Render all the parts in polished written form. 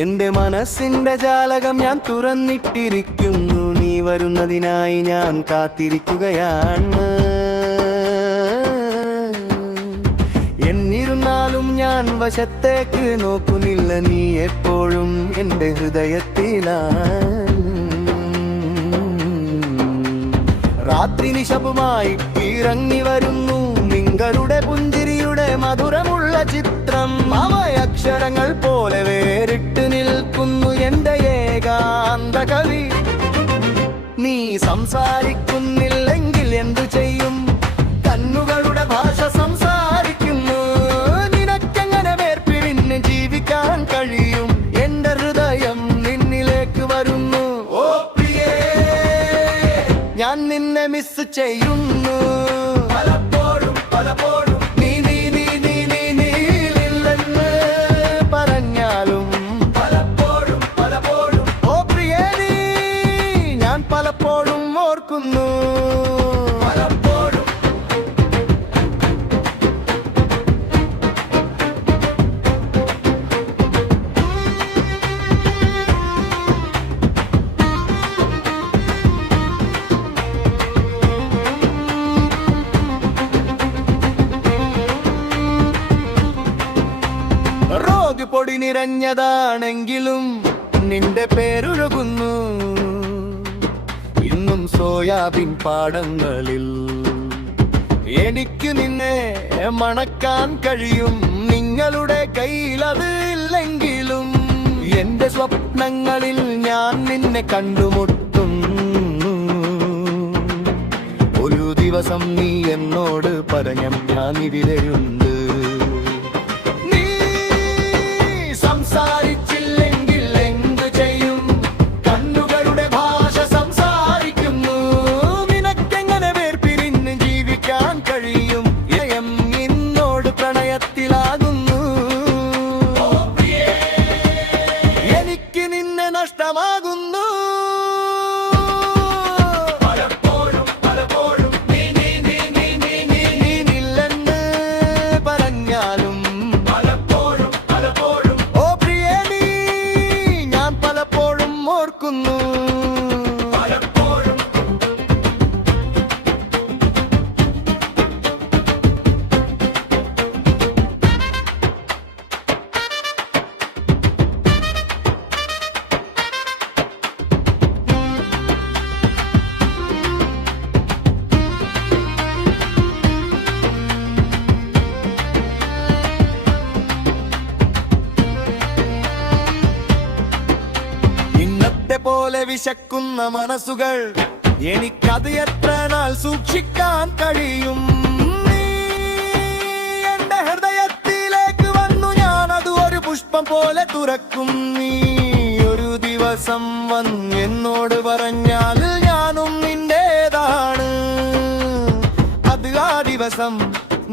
എന്റെ മനസ്സിന്റെ ജാലകം ഞാൻ തുറന്നിട്ടിരിക്കുന്നു, നീ വരുന്നതിനായി ഞാൻ കാത്തിരിക്കുകയാണ്. എന്നിരുന്നാലും ഞാൻ വശത്തേക്ക് നോക്കുന്നില്ല, നീ എപ്പോഴും എന്റെ ഹൃദയത്തിലാണ്. രാത്രി നിശബ്ദമായി ഇറങ്ങി വരുന്നു നിങ്ങളുടെ പുഞ്ചിരിയുടെ മധുരമുള്ള ചിത്രം. അവയക്ഷരങ്ങൾ പോലെ വേറിട്ട് നിൽക്കുന്നു എന്റെ ഏകാന്ത കവി. നീ സംസാരിക്കുന്നില്ലെങ്കിൽ എന്തു ചെയ്യും? കണ്ണുകളുടെ ഭാഷ സംസാരിക്കുന്നു. നിനക്കെങ്ങനെ വേർപിരിഞ്ഞ് ജീവിക്കാൻ കഴിയും? എന്റെ ഹൃദയം നിന്നിലേക്ക് വരുന്നു. ഓ പ്രിയേ, ഞാൻ നിന്നെ മിസ് ചെയ്യുന്നു. പലപ്പോഴും പലപ്പോഴും നീ നീ നീ നീ നീ നീല്ലെന്ന് പറഞ്ഞാലും പലപ്പോഴും പലപ്പോഴും ഓ പ്രിയേ, നീ ഞാൻ പലപ്പോഴും ഓർക്കുന്നു. പൊടി നിറഞ്ഞതാണെങ്കിലും നിന്റെ പേരൊഴുകുന്നു ഇന്നും സോയാബീൻ പാടങ്ങളിൽ. എനിക്ക് നിന്നെ മണക്കാൻ കഴിയും, നിങ്ങളുടെ കയ്യിൽ അത് ഇല്ലെങ്കിലും. എന്റെ സ്വപ്നങ്ങളിൽ ഞാൻ നിന്നെ കണ്ടുമുട്ടും. ഒരു ദിവസം നീ എന്നോട് പറഞ്ഞ ഞാൻ ഇവിടെയുണ്ട്. സംസാരിച്ചില്ലെങ്കിൽ എന്തു ചെയ്യും? കണ്ണുകളുടെ ഭാഷ സംസാരിക്കുന്നു. നിനക്കെങ്ങനെ വേർപിരിഞ്ഞ് ജീവിക്കാൻ കഴിയും? ഇയം നിന്നോട് പ്രണയത്തിലാകുന്നു. എനിക്ക് നിന്നെ നഷ്ടമാകുന്നു. നീനില്ലെന്ന് പറഞ്ഞാലും ഓർക്കുന്നു. പോലെ വിശക്കുന്ന മനസ്സുകൾ എനിക്കത് എത്ര നാൾ സൂക്ഷിക്കാൻ കഴിയും? നീ എന്റെ ഹൃദയത്തിലേക്ക് വന്നു, ഞാനത് ഒരു പുഷ്പം പോലെ തുറക്കും. നീ ഒരു ദിവസം വന്ന് എന്നോട് പറഞ്ഞാൽ ഞാനും നിന്റേതാണ്. അത് ആ ദിവസം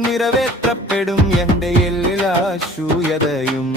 നിറവേற்றപ്പെടും എന്റെ എല്ലാ ശൂയതയും.